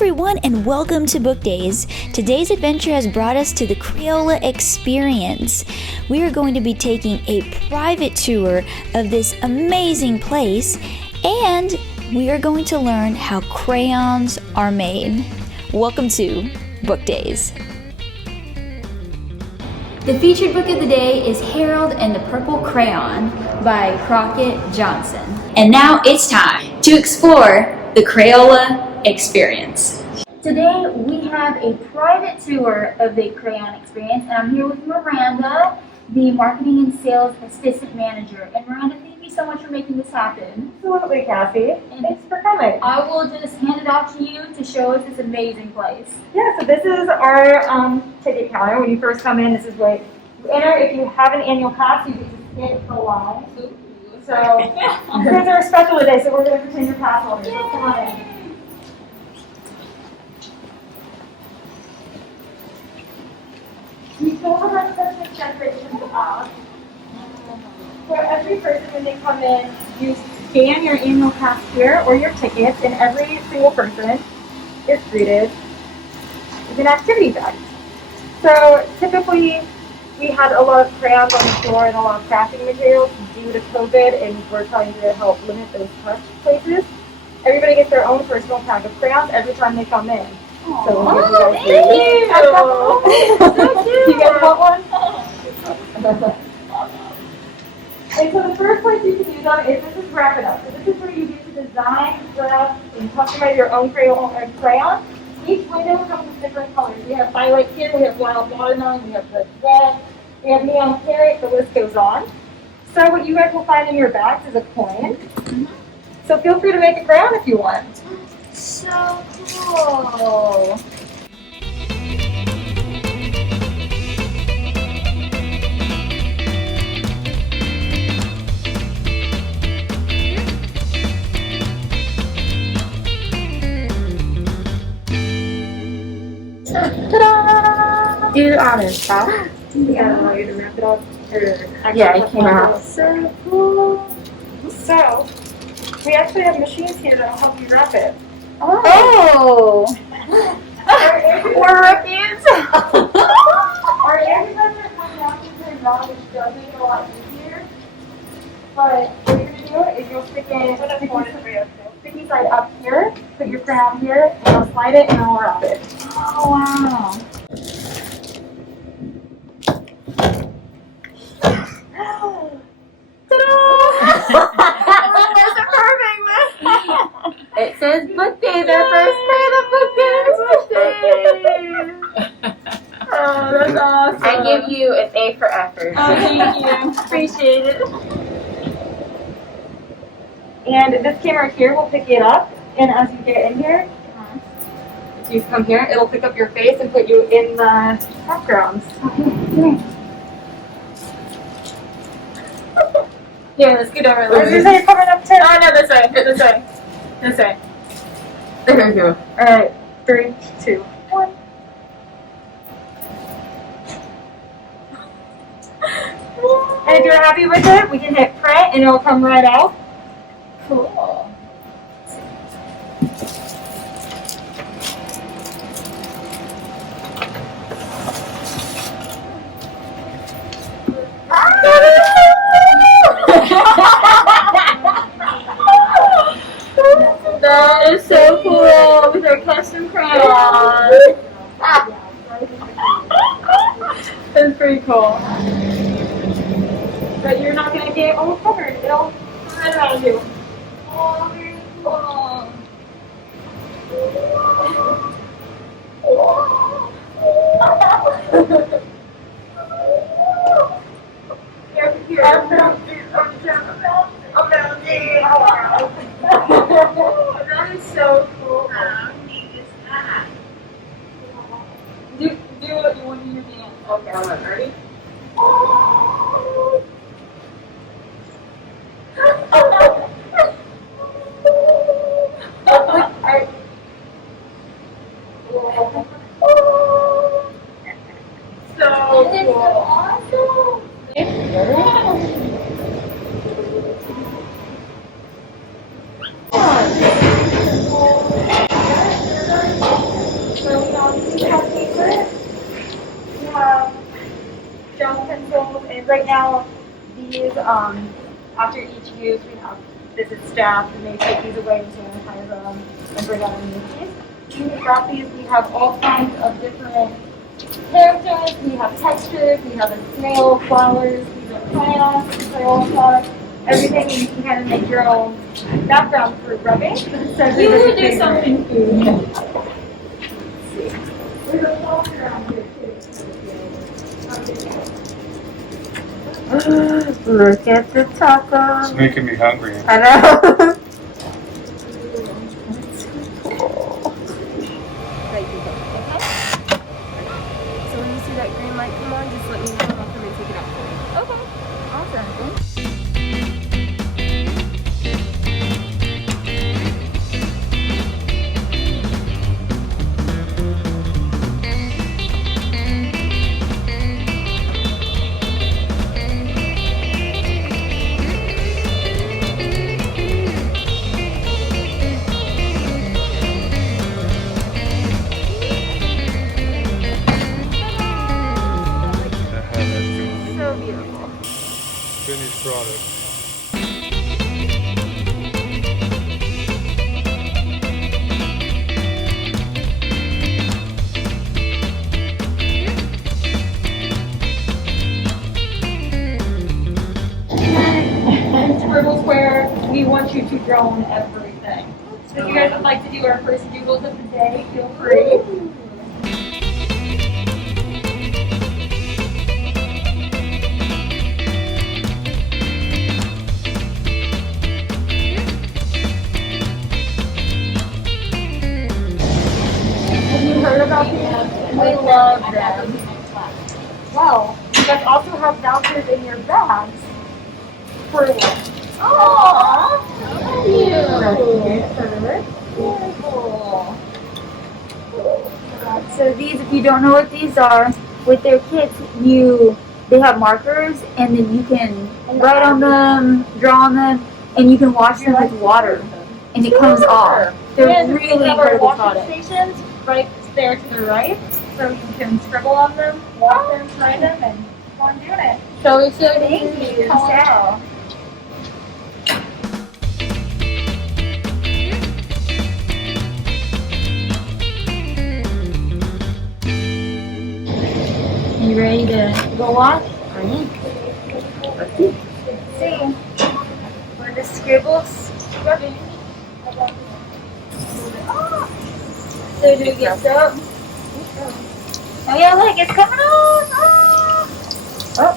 everyone, and welcome to Book Days. Today's adventure has brought us to the Crayola Experience. We are going to be taking a private tour of this amazing place, and we are going to learn how crayons are made. Welcome to Book Days. The featured book of the day is Harold and the Purple Crayon by Crockett Johnson. And now it's time to explore the Crayola Experience. Today we have a private tour of the Crayon Experience, and I'm here with Miranda, the Marketing and Sales Assistant Manager. And Miranda, thank you so much for making this happen. Absolutely, Cassie. And thanks for coming. I will just hand it off to you to show us this amazing place. Yeah, so this is our ticket counter. When you first come in, this is what you enter. If you have an annual pass, you can just hit the line. So here's our special today, so we're going to pretend your pass holders. So come on in. We still have our special decorations up. For every person, when they come in, you scan your annual pass here or your tickets, and every single person is greeted with an activity bag. So typically, we had a lot of crayons on the floor and a lot of crafting materials due to COVID, and we're trying to help limit those touch places. Everybody gets their own personal pack of crayons every time they come in. Aww. So we'll give you guys you guys want one? And so the first place you can use them is this is Wrap It Up. So this is where you get to design, draft, and customize your own crayon. Each window comes with different colors. We have violet here, we have wild watermelon, we have red, we have neon carrot, the list goes on. So what you guys will find in your bags is a coin. So feel free to make a crayon if you want. So cool. Ta-da! Do the honors, pal. Yeah, allow you to wrap it up. Yeah, it came out. So cool. So, we actually have machines here that'll help you wrap it. Oh! We're rookies! Our everybody are coming down to the job, which does make it a lot easier. But what you're going to do is you'll stick in sticky side up here, put your crayon here, and you'll slide it and it'll wrap it. Oh, wow. It says Book Day, their first day of Book Day. Oh, that's awesome. I give you an A for effort. Oh, thank you. Appreciate it. And this camera here will pick it up, and as you get in here, if you come here, it'll pick up your face and put you in the backgrounds. Here, let's get over Where's there. your coming up to? Oh, no, this way. This way. This way. There we go. Alright, 3, 2, 1. And if you're happy with it, we can hit print and it'll come right out. Cool. That is so cool with our custom crayons. That's pretty cool. But you're not going to get all covered. It'll come right around you. Oh, very cool. That is so cool. How neat is that? Do what you want in your hand. Okay, I'm ready. So awesome. right now, these, after each use, we have visit staff and they take these away and sanitize them and bring out new these. When we got these, we have all kinds of different characters, we have textures, we have a snail, flowers, these are crayons, Crayola flowers, everything, and you can kind of make your own background for rubbing. So You would do something cool. There's a flower around here too. Look at the taco. It's making me hungry. I know. So when you see that green light come on, just let me know and I'll come and take it out for you. Okay. Awesome. So beautiful. Finished product. And Scribble Square, we want you to draw on everything. So if you guys would like to do our first doodles of the day, feel free. Have you heard about these? We love them. Well, you guys also have vouchers in your bags for lunch. Aww! Beautiful. So these, if you don't know what these are, with their kits, they have markers, and then you can write on them, draw on them, and you can wash them with water, and it comes off. They're And really we have our incredible washing products. stations right there to the right, so you can scribble on them, wash them, try them, and keep on doing it. So we should Thank you. Sarah. You ready to go wash? Let's see. See. Want to scribble? So do we get soap? Oh yeah, look, it's coming on! Oh.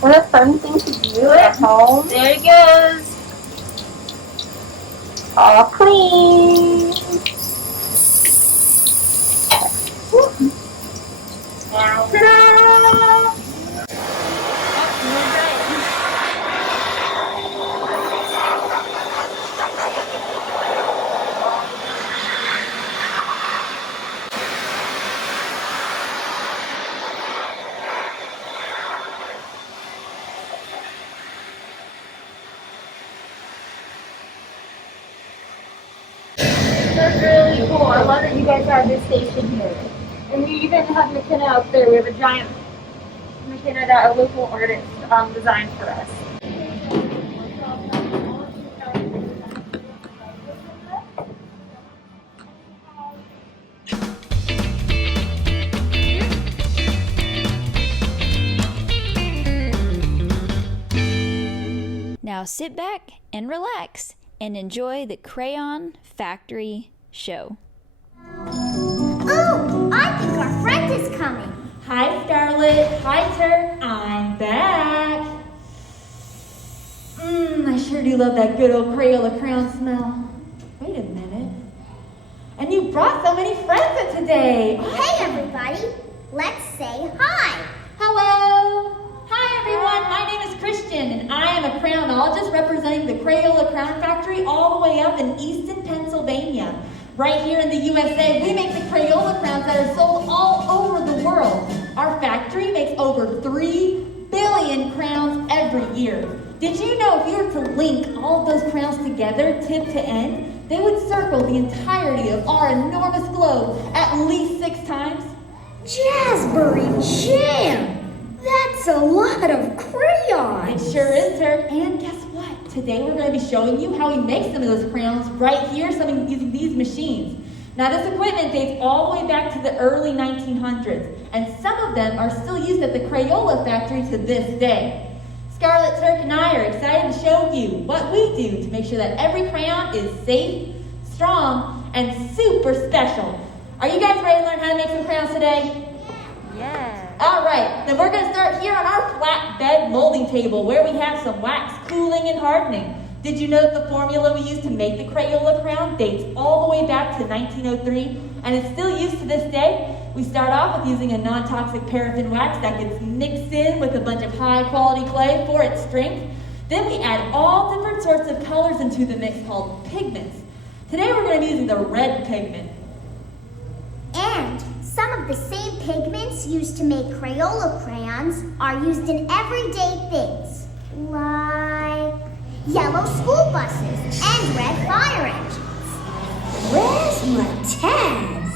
What a fun thing to do at home. There it goes. All clean. Ta-da! That's really cool. I love that you guys have this station here. And we even have McKenna up there. We have a giant McKenna that a local artist designed for us. Now sit back and relax and enjoy the Crayon Factory show. Oh, I think our friend is coming. Hi, Scarlett. Hi, Tur. I'm back. I sure do love that good old Crayola crayon smell. Wait a minute. And you brought so many friends in today. Hey, everybody. Let's say hi. Hello. Hi, everyone. My name is Christian, and I am a crayonologist representing the Crayola Crayon Factory all the way up in Easton, Pennsylvania. Right here in the USA, we make the Crayola crayons that are sold all over the world. Our factory makes over 3 billion crayons every year. Did you know if you were to link all of those crayons together, tip to end, they would circle the entirety of our enormous globe at least 6 times? Jazzberry Jam. That's a lot of crayons. It sure is, Turk. And guess what? Today we're going to be showing you how we make some of those crayons right here, using these machines. Now this equipment dates all the way back to the early 1900s, and some of them are still used at the Crayola factory to this day. Scarlett, Turk, and I are excited to show you what we do to make sure that every crayon is safe, strong, and super special. Are you guys ready to learn how to make some crayons today? Yeah. All right, then we're going to start here on our flat bed molding table where we have some wax cooling and hardening. Did you know that the formula we use to make the Crayola crayon dates all the way back to 1903 and is still used to this day? We start off with using a non-toxic paraffin wax that gets mixed in with a bunch of high-quality clay for its strength. Then we add all different sorts of colors into the mix called pigments. Today we're going to be using the red pigment. And some of the same pigments used to make Crayola crayons are used in everyday things, like yellow school buses and red fire engines. Where's my Taz?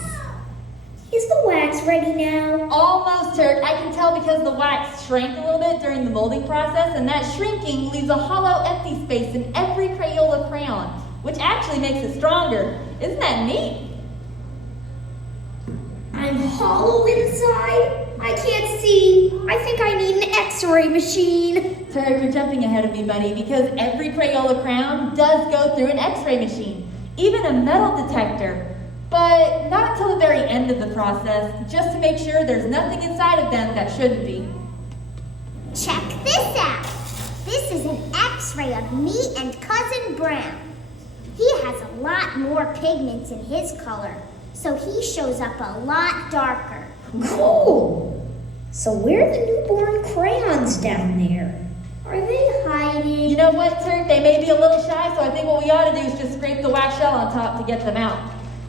Is the wax ready now? Almost, Turk. I can tell because the wax shrank a little bit during the molding process, and that shrinking leaves a hollow, empty space in every Crayola crayon, which actually makes it stronger. Isn't that neat? I'm hollow inside. I can't see. I think I need an x-ray machine. Turk, you're jumping ahead of me, buddy, because every Crayola crayon does go through an x-ray machine, even a metal detector. But not until the very end of the process, just to make sure there's nothing inside of them that shouldn't be. Check this out. This is an X-ray of me and Cousin Brown. He has a lot more pigments in his color, so he shows up a lot darker. Cool. So where are the newborn crayons down there? Are they hiding? You know what, Turk? They may be a little shy, so I think what we ought to do is just scrape the wax shell on top to get them out.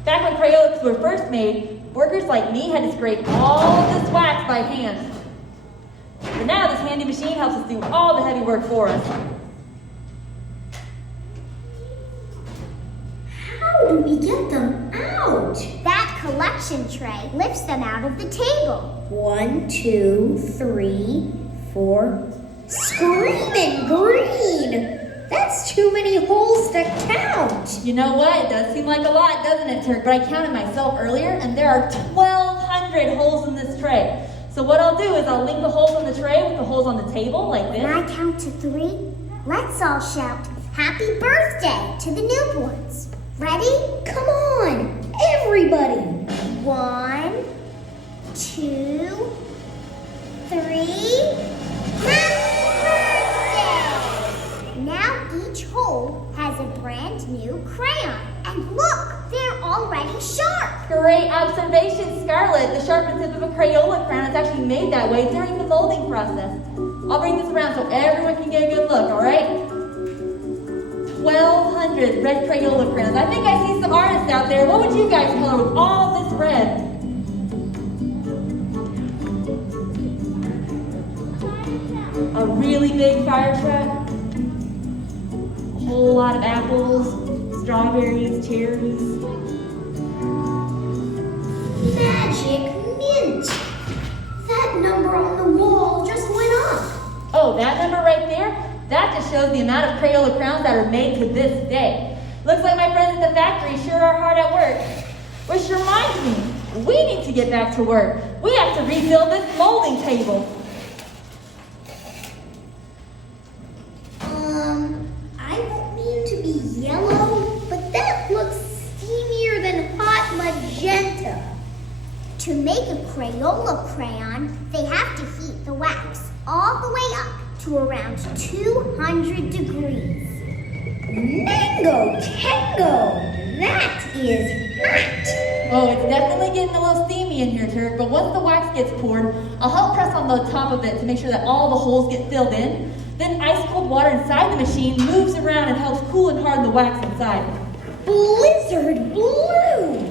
Back when Crayolas were first made, workers like me had to scrape all of this wax by hand. But now this handy machine helps us do all the heavy work for us. How do we get them out? That collection tray lifts them out of the table. 1, 2, 3, 4. Screaming green! That's too many holes to count. You know what? It does seem like a lot, doesn't it, Turk? But I counted myself earlier, and there are 1,200 holes in this tray. So what I'll do is I'll link the holes on the tray with the holes on the table, like this. When I count to 3, let's all shout, "Happy birthday" to the newborns. Ready? Come on, everybody. 1, 2, 3. Happy birthday! Now each hole has a brand new crayon. And look, they're already sharp. Great observation, Scarlett. The sharpened tip of a Crayola crayon is actually made that way during the molding process. I'll bring this around so everyone can get a good look, all right? 1,200 red Crayola crayons. I think I see some artists out there. What would you guys color with all this red? A really big fire truck. A whole lot of apples, strawberries, cherries. Magic mint. That number on the wall just went up. Oh, that number right there? That just shows the amount of Crayola crayons that are made to this day. Looks like my friends at the factory sure are hard at work. Which reminds me, we need to get back to work. We have to refill this molding table. I don't mean to be yellow, but that looks steamier than hot magenta. To make a Crayola crayon, they have to heat the wax all the way up to around 200 degrees. Mango tango! That is hot! Oh, it's definitely getting a little steamy in here, Turk, but once the wax gets poured, I'll help press on the top of it to make sure that all the holes get filled in. Then ice cold water inside the machine moves around and helps cool and harden the wax inside. Blizzard blue!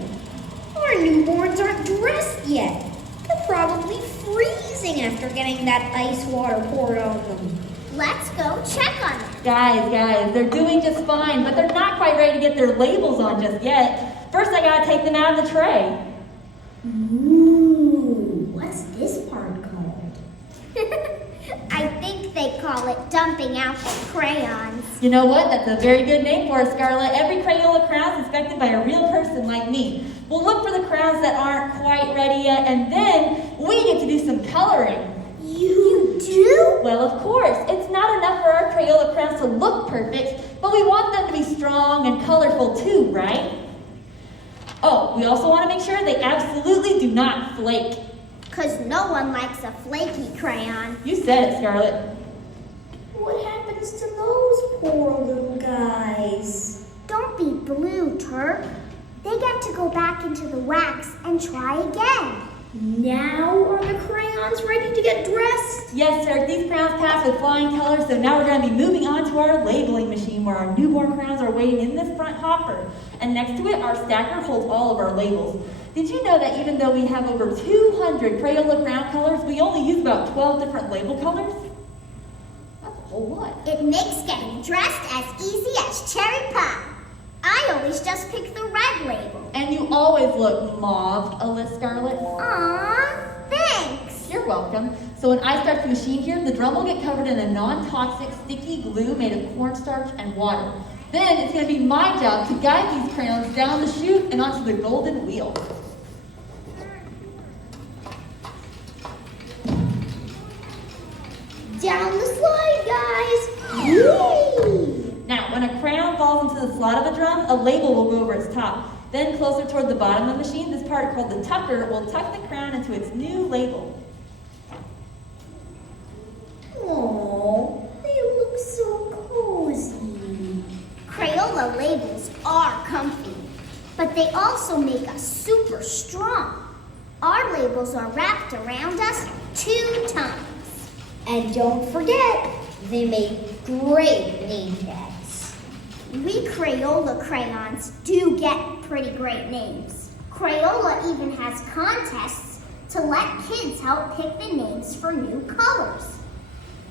Our newborns aren't dressed yet. They're probably freezing after getting that ice water poured on them. Let's go check on them. Guys, they're doing just fine, but they're not quite ready to get their labels on just yet. First, I gotta take them out of the tray. Ooh, what's this part called? they call it dumping out the crayons. You know what? That's a very good name for it, Scarlett. Every Crayola crown is inspected by a real person like me. We'll look for the crowns that aren't quite ready yet, and then we get to do some coloring. You do? Well, of course. It's not enough for our Crayola crowns to look perfect, but we want them to be strong and colorful too, right? Oh, we also want to make sure they absolutely do not flake. 'Cause no one likes a flaky crayon. You said it, Scarlett. What happens to those poor little guys? Don't be blue, Turk. They get to go back into the wax and try again. Now are the crayons ready to get dressed? Yes, sir. These crowns pass with flying colors, so now we're going to be moving on to our labeling machine where our newborn crowns are waiting in this front hopper. And next to it, our stacker holds all of our labels. Did you know that even though we have over 200 Crayola crown colors, we only use about 12 different label colors? That's a whole lot. It makes getting dressed as easy as cherry pie. I always just pick the red label. And you always look mauve, Alyssa Scarlett. Aw, thanks. You're welcome. So when I start the machine here, the drum will get covered in a non-toxic sticky glue made of cornstarch and water. Then it's going to be my job to guide these crayons down the chute and onto the golden wheel. Down the slide, guys! Yay! Now, when a crayon falls into the slot of a drum, a label will go over its top. Then closer toward the bottom of the machine, this part called the tucker will tuck the crayon into its new label. Oh, they look so cozy. Crayola labels are comfy, but they also make us super strong. Our labels are wrapped around us 2 times. And don't forget, they make great name tags. We Crayola crayons do get pretty great names. Crayola even has contests to let kids help pick the names for new colors.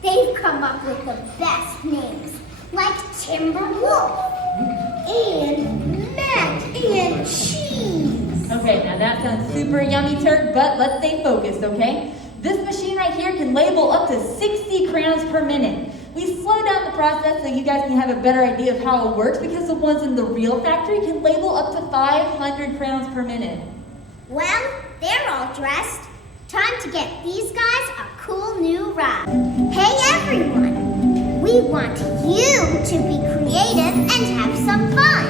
They've come up with the best names, like Timberwolf And mac and cheese. Okay, now that sounds super yummy, Turk, but let's stay focused, okay? This machine right here can label up to 60 crayons per minute. We slow down the process so you guys can have a better idea of how it works because the ones in the real factory can label up to 500 crayons per minute. Well, they're all dressed. Time to get these guys a cool new ride. Hey everyone! We want you to be creative and have some fun.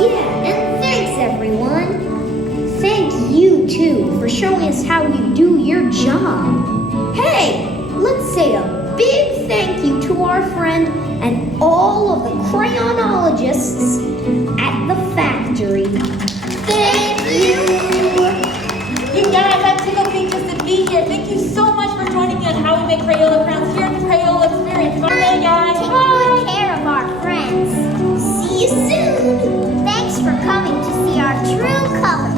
Yeah, and thanks everyone. Thank you too for showing us how you do your job. Hey, let's say a big thank you to our friend and all of the crayonologists at the factory. Thank you! You guys, I'm tickled pink just to be here. Thank you so much for joining me on how we make Crayola crowns here at the Crayola Experience. Bye, guys. Take Bye. good care of our friends. See you soon! Thanks for coming to see our true colors.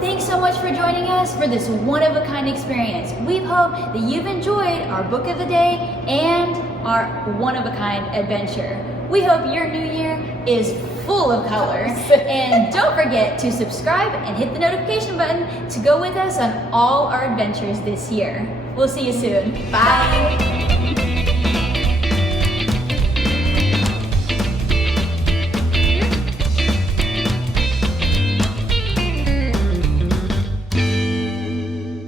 Thanks so much for joining us for this one-of-a-kind experience. We hope that you've enjoyed our book of the day and our one-of-a-kind adventure. We hope your new year is full of color. And don't forget to subscribe and hit the notification button to go with us on all our adventures this year. We'll see you soon. Bye.